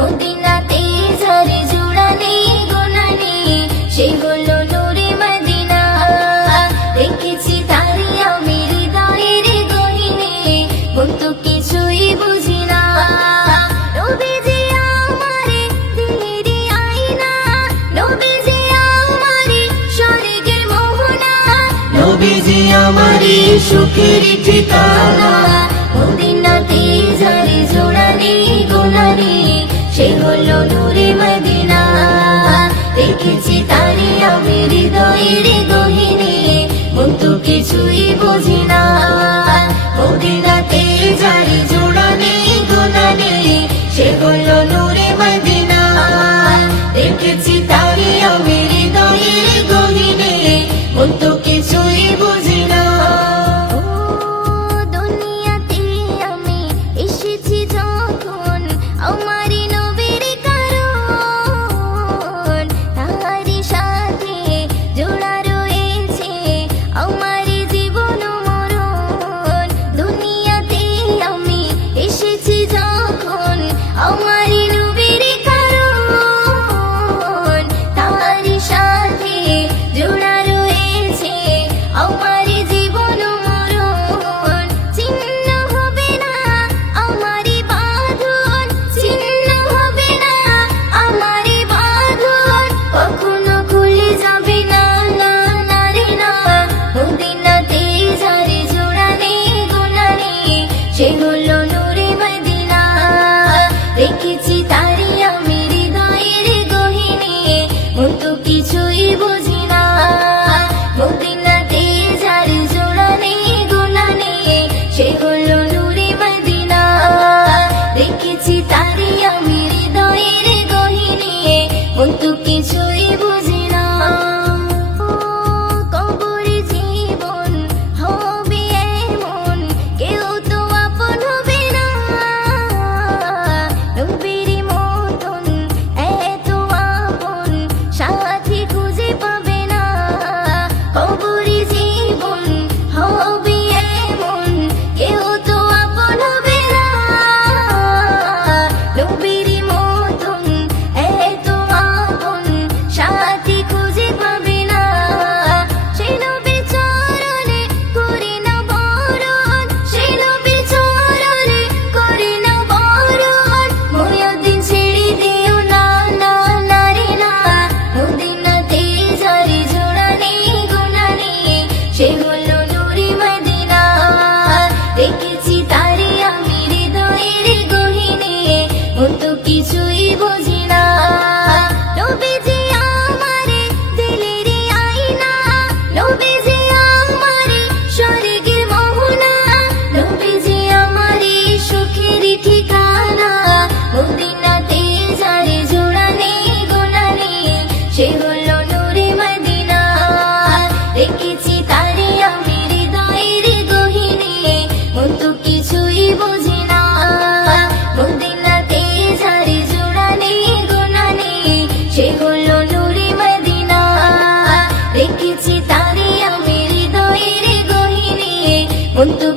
মদিনাতে যারে জোড়ানে গোনানে সে হলো নূরে মদিনা। দেখেছি তারে আমি হৃদয়ের গহীনে, কিন্তু কিছুই বুঝি না। নবীজি আমারে দিলেরই আয়না, নবীজি আমারে স্বর্গের মোহনা, নবীজি আমারি সুখের ঠিকানা। মদিনাতে যারে জোড়ানে গোনানে সে হলো নূরে মদিনা। দেখেছি তারে আমি হৃদয়ের গহীনে, কিন্তু কিছুই বুঝি না। মদিনাতে যারে জোড়ানে গোনানে সে হলো নূরে মদিনা। দেখেছি তারে আমি হৃদয়ের গহীনে, কিন্তু কিছুই বুঝি না। দুনিয়াতে আমি এসেছি যখন আমারই নবীর কারণ, তাহারি সাথে জোড়া রয়েছে আমারই জীবন মরণ। দুনিয়াতে আমি এসেছি যখন আমারই নবীর কারণ, তাহারি সাথে জোড়া রয়েছে আমারই জীবন মরণ। ছিন্ন হবে না আমারই বাঁধন, ছিন্ন হবে না আমারই বাঁধন, কখনো খুলে যাবে না, না না রে না। মদিনাতে যারে জোড়ানে গোনানে সে হলো নূরে মদিনা। দেখেছি তারে আমি হৃদয়ের গহীনে, কিন্তু কিছুই বুঝি না। মদিনাতে যারে জোড়ানে গোনানে সে হলো নূরে মদিনা। দেখেছি তারে আমি হৃদয়ের গহীনে, কিন্তু কিছুই বুঝি না। কবরে জীবন হবে এমন, কেউ তো আপন হবে না। নবীর মতন এত আপন সাথী খুঁজে পাবে না। কবরে জীবন হবে এমন, কেউ তো আপন হবে না। নবীর মতন এত আপন সাথী খুঁজে পাবে না। সে নবীর চরণে করে না বরণ, সে নবীর চরণে করে না বরণ। মুয়াজ্জিন ছেড়ে দিও না, না না রে না। মদিনাতে যারে জোড়ানে গোনানে সে হলো নূরে মদিনা। দেখেছি তারে আমি হৃদয়ের গহীনে, কিন্তু কিছুই বুঝি না। নবীজি আমারে দিলেরই আয়না, নবীজি আমারে স্বর্গের মোহনা, নবীজি আমারে সুখের ঠিকানা। মদিনাতে যারে জোড়ানে গোনানে সে হলো নূরে মদিনা। দেখেছি তারে আমি হৃদয়ের গহীনে, কিন্তু কিছুই বুঝি না। মদিনাতে যারে জোড়ানে গোনানে সে হলো নূরে মদিনা। দেখেছি তারে আমি হৃদয়ের গহীনে, কিন্তু